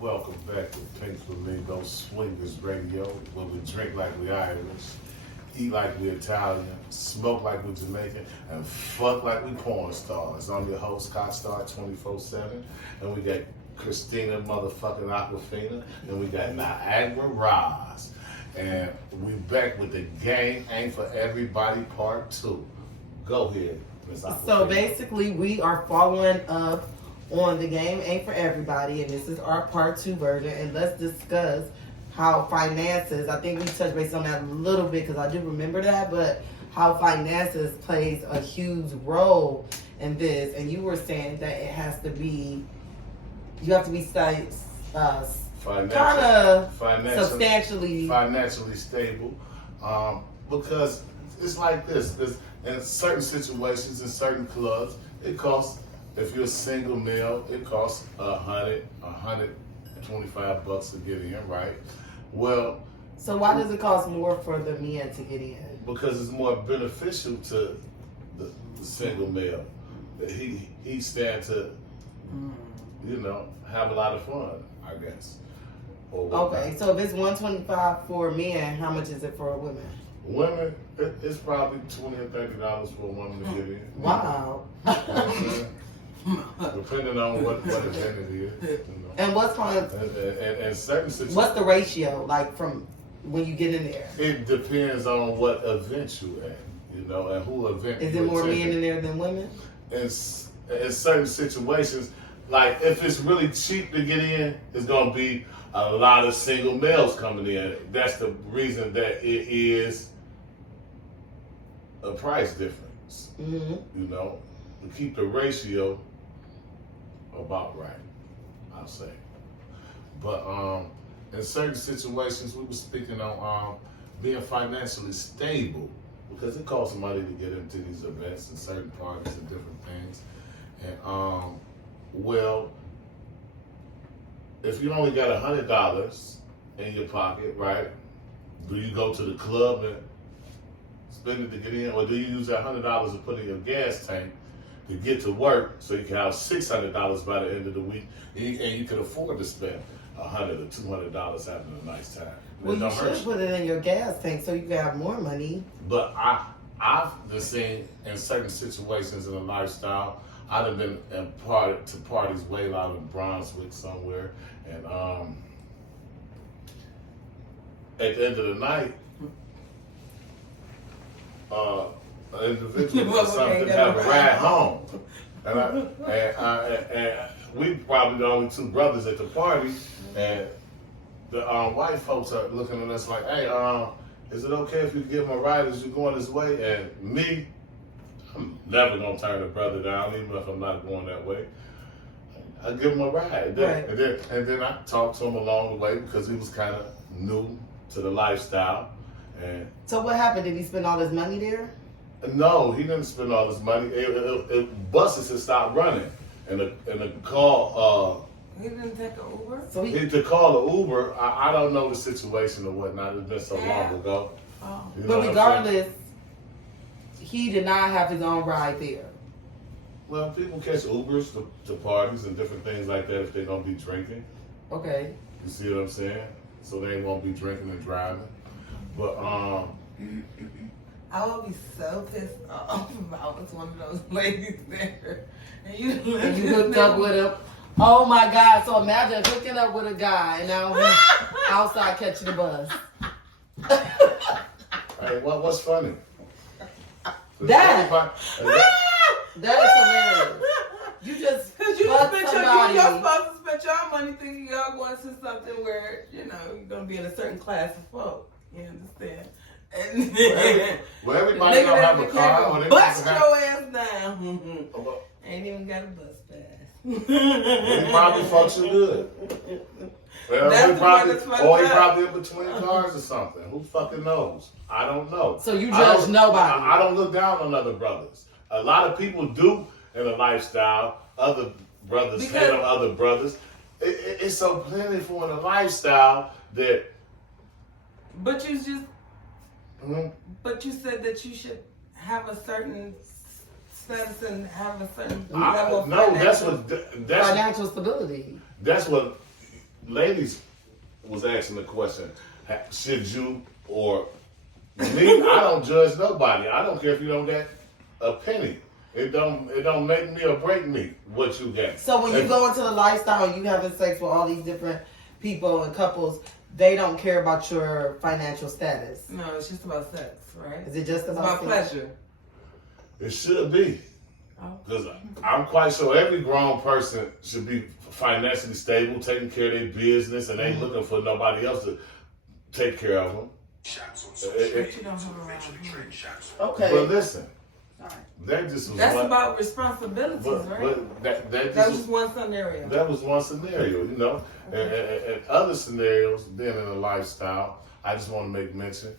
Welcome back to PinkFlamingo Swingers Radio, where we drink like we Irish, eat like we Italian, smoke like we Jamaican, and fuck like we porn stars. I'm your host, Star 24/7, and we got Christina motherfucking Aquafina, and we got Niagara Roz. And we back with the Game Ain't For Everybody Part 2. Go ahead, Ms. Aquafina. So basically, we are following up on The Game Ain't For Everybody, and this is our Part 2 version, and let's discuss how finances, I think we touched base on that a little bit because I do remember that, but how finances plays a huge role in this, and you were saying that it has to be, you have to be kind of substantially stable, because it's like this. In certain situations, in certain clubs, it costs. If you're a single male, it costs $125 to get in, right? Well, so why does it cost more for the men to get in? Because it's more beneficial to the single male. He stand to, have a lot of fun, I guess. Okay, so if it's $125 for men, how much is it for women? Women, it's probably $20 or $30 for a woman to get in. Wow. Depending on what event it is. And what's kind of and certain situations. What's the ratio like from when you get in there? It depends on what event you at, and who event. Is there more men in there than women? In certain situations, like if it's really cheap to get in, it's gonna be a lot of single males coming in. That's the reason that it is a price difference. Mm-hmm. To keep the ratio about right, I'll say. But in certain situations, we were speaking on being financially stable, because it costs money to get into these events and certain parties and different things. And well, if you only got $100 in your pocket, right? Do you go to the club and spend it to get in, or do you use that $100 to put in your gas tank to get to work so you can have $600 by the end of the week, and you can afford to spend $100 or $200 having a nice time? Well, you should put it in your gas tank so you can have more money. But I've been seen in certain situations in a lifestyle. I'd have been imparted to parties way out in Brunswick somewhere, and at the end of the night, an individual or something have a ride home, and we probably the only two brothers at the party, and the white folks are looking at us like, "Hey, is it okay if you give him a ride as you're going this way?" And me, I'm never gonna turn a brother down, even if I'm not going that way. I give him a ride, right. and then I talked to him along the way because he was kind of new to the lifestyle. And so what happened? Did he spend all his money there? No, he didn't spend all his money. Buses had stopped running, and the call. He didn't take an Uber. So to call the Uber. I don't know the situation or whatnot. It's been so long ago. Oh. But regardless, he did not have his own ride there. Well, people catch Ubers to parties and different things like that if they're gonna be drinking. Okay. You see what I'm saying? So they won't be drinking and driving. But I would be so pissed off if I was one of those ladies there. And you hooked up with him. Oh my God. So imagine hooking up with a guy and now he's outside catching the bus. Hey, what's funny? That is hilarious. You just Because you're somebody. supposed to spend your money thinking y'all going to something where, you're going to be in a certain class of folk. You understand? And well, everybody don't have a car. Bust your ass down. Ain't even got a bus pass. He probably fucks you good. Well, he probably in between cars or something. Who fucking knows? I don't know. So you judge nobody. I don't look down on other brothers. A lot of people do in a lifestyle. Other brothers hate on other brothers. It's so plentiful in a lifestyle that. But you just. Mm-hmm. But you said that you should have a certain status and have a certain level of that's financial stability. That's what ladies was asking the question, should you or me? I don't judge nobody. I don't care if you don't get a penny. It don't make me or break me what you get. So when you go into the lifestyle and you having sex with all these different people and couples, they don't care about your financial status. No, it's just about sex, right? Is it just It's about pleasure? It should be. Because I'm quite sure every grown person should be financially stable, taking care of their business, and ain't looking for nobody else to take care of them. But you don't have around here. Okay. But listen, All right. that's About responsibilities, right? That was one scenario. That was one scenario, you know. And other scenarios, being in a lifestyle, I just want to make mention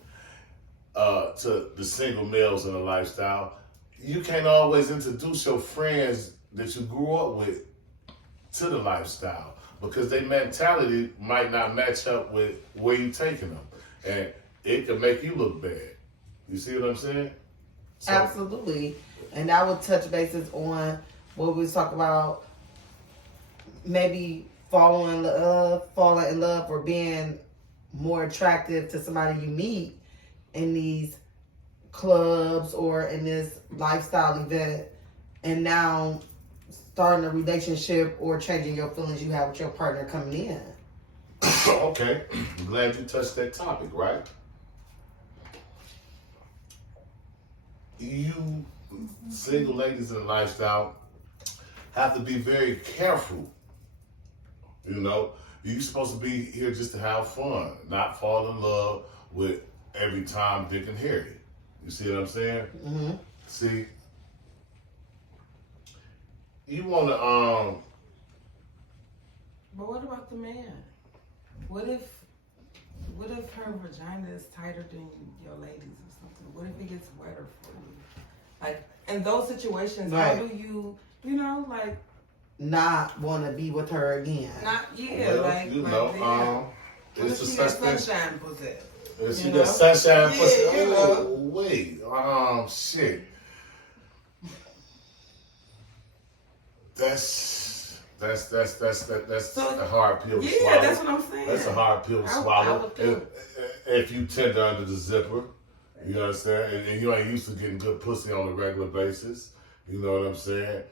to the single males in a lifestyle. You can't always introduce your friends that you grew up with to the lifestyle because their mentality might not match up with where you're taking them. And it can make you look bad. You see what I'm saying? So, absolutely. And I would touch bases on what we was talking about, maybe falling in love or being more attractive to somebody you meet in these clubs or in this lifestyle event, and now starting a relationship or changing your feelings you have with your partner coming in. Okay, I'm glad you touched that topic, right? You single ladies in the lifestyle have to be very careful. You know, you're supposed to be here just to have fun, not fall in love with every Tom, Dick, and Harry. You see what I'm saying? Mm-hmm. See, you want to But what about the man? What if her vagina is tighter than your ladies or something? What if it gets wetter for you? Like in those situations, right. How do you like not want to be with her again? It's a sunshine pussy. She got sunshine pussy. Yeah, Oh, wait. Shit. That's a hard pill to swallow. Yeah, that's what I'm saying. That's a hard pill to swallow. If you tender under the zipper, you know what I'm saying? And you ain't used to getting good pussy on a regular basis, you know what I'm saying?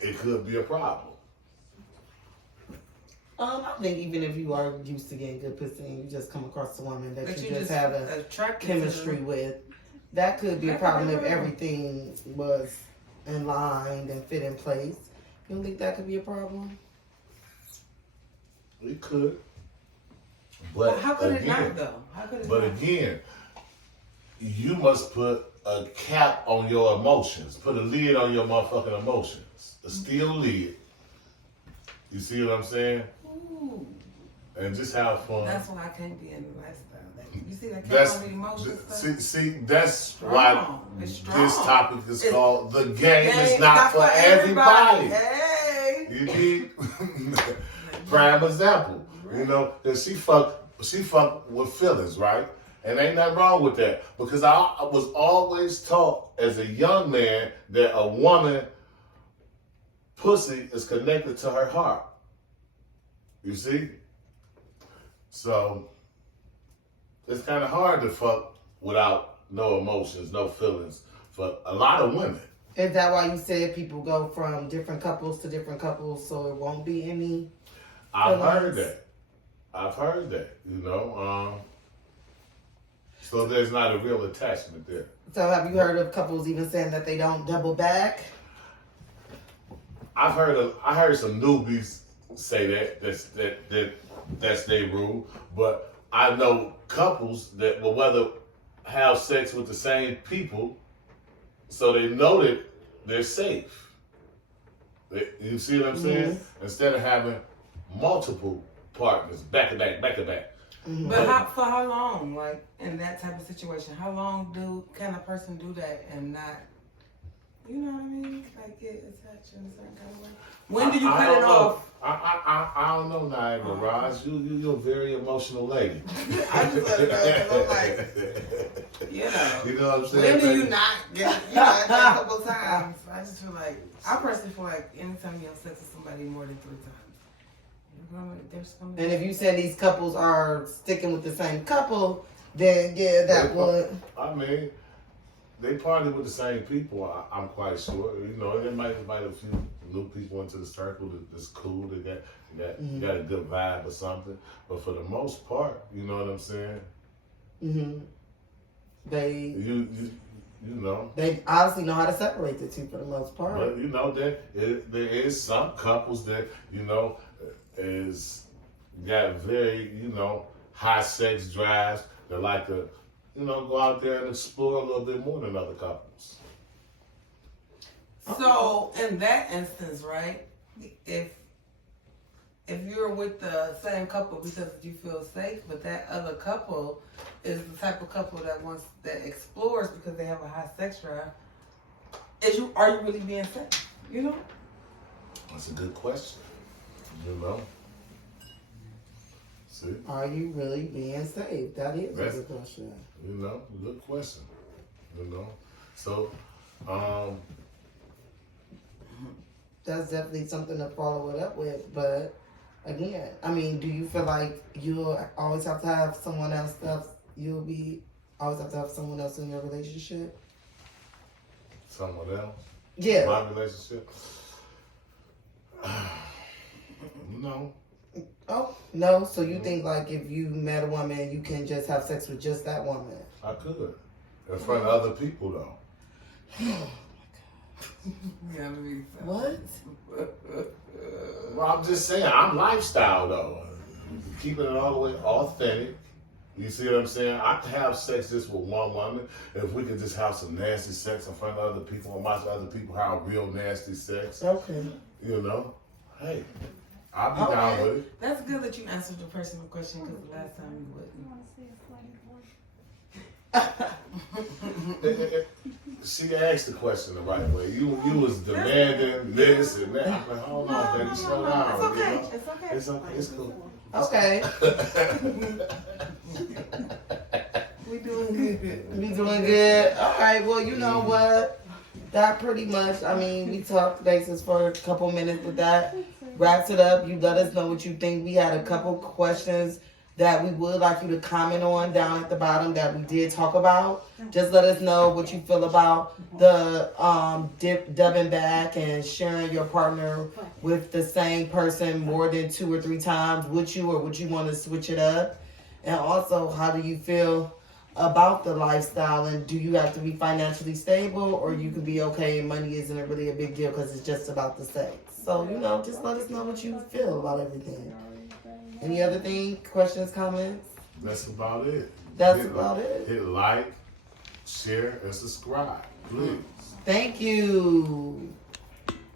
It could be a problem. I think even if you are used to getting good pussy and you just come across a woman that you just have a chemistry with, that could be a problem if everything was in line and fit in place. You don't think that could be a problem? It could. But how could it not, though? Again, you must put a cap on your emotions. Put a lid on your motherfucking emotions. A steel lid. You see what I'm saying? Ooh. And just have fun. That's why I can't be in the lifestyle. You see that cap on the emotions? See, that's why this topic is called The Game is Not for Everybody. Hey. You need prime example. Right. You know, that she fuck with feelings, right? And ain't nothing wrong with that. Because I was always taught as a young man that a woman pussy is connected to her heart. You see? So it's kind of hard to fuck without no emotions, no feelings for a lot of women. Is that why you said people go from different couples to different couples so it won't be any? I've heard that, you know. So there's not a real attachment there. So have you heard of couples even saying that they don't double back? I heard some newbies say that's their rule, but I know couples that will rather have sex with the same people so they know that they're safe. You see what I'm saying? Mm-hmm. Instead of having multiple partners back to back. Mm-hmm. But for how long, like in that type of situation, how long can a person do that and not, you know what I mean? Like get attached in a certain kind of way. When do you cut it off? I don't know, Niagara Raj. You're a very emotional lady. I just let it go. Like, you know what I'm saying? When do you not get? A couple times. I just feel like I personally feel like anytime you have sex with somebody more than 3 times, you're going there's gonna be. And if you said these couples are sticking with the same couple, then yeah, that would. I mean, they party with the same people. I'm quite sure. You know, they might invite a few new people into the circle that's cool. They got got a good vibe or something. But for the most part, you know what I'm saying? Mm-hmm. They You know. they obviously know how to separate the two for the most part. But you know there is some couples that you know is got very high sex drives. They like to go out there and explore a little bit more than other couples. So in that instance, right? If you're with the same couple because you feel safe, but that other couple is the type of couple that explores because they have a high sex drive, are you really being safe? You know? That's a good question. You know. See? Are you really being safe? That is That's- a good question. Good question. So, That's definitely something to follow it up with. But again, I mean, do you feel like you'll always have to have someone else always have to have someone else in your relationship? someone else. Yeah. My relationship. No. Oh, no. So you think like if you met a woman, you can just have sex with just that woman? I could. In front of other people, though. Yeah, What? Well, I'm just saying, I'm lifestyle, though. Keeping it all the way authentic. You see what I'm saying? I can have sex just with one woman. If we could just have some nasty sex in front of other people and watch other people have real nasty sex, Okay. Hey, I'll be down with it. That's good that you answered the personal question because the last time you wouldn't. She asked the question the right way. You was demanding this and that. I'm like, hold on, baby, slow down. It's okay. You know? It's okay. It's okay. It's cool. Okay. We doing good. We doing good. All right. Well, you know what? That pretty much. I mean, we talked basis for a couple minutes with that. Wraps it up. You let us know what you think. We had a couple questions that we would like you to comment on down at the bottom that we did talk about. Just let us know what you feel about the dubbing back and sharing your partner with the same person more than 2 or 3 times. Would you want to switch it up? And also, how do you feel about the lifestyle? And do you have to be financially stable, or you can be okay and money isn't really a big deal because it's just about the sex? So, just let us know what you feel about everything. Any other thing? Questions, comments? That's about it. That's about it. Hit like, share, and subscribe, please. Thank you.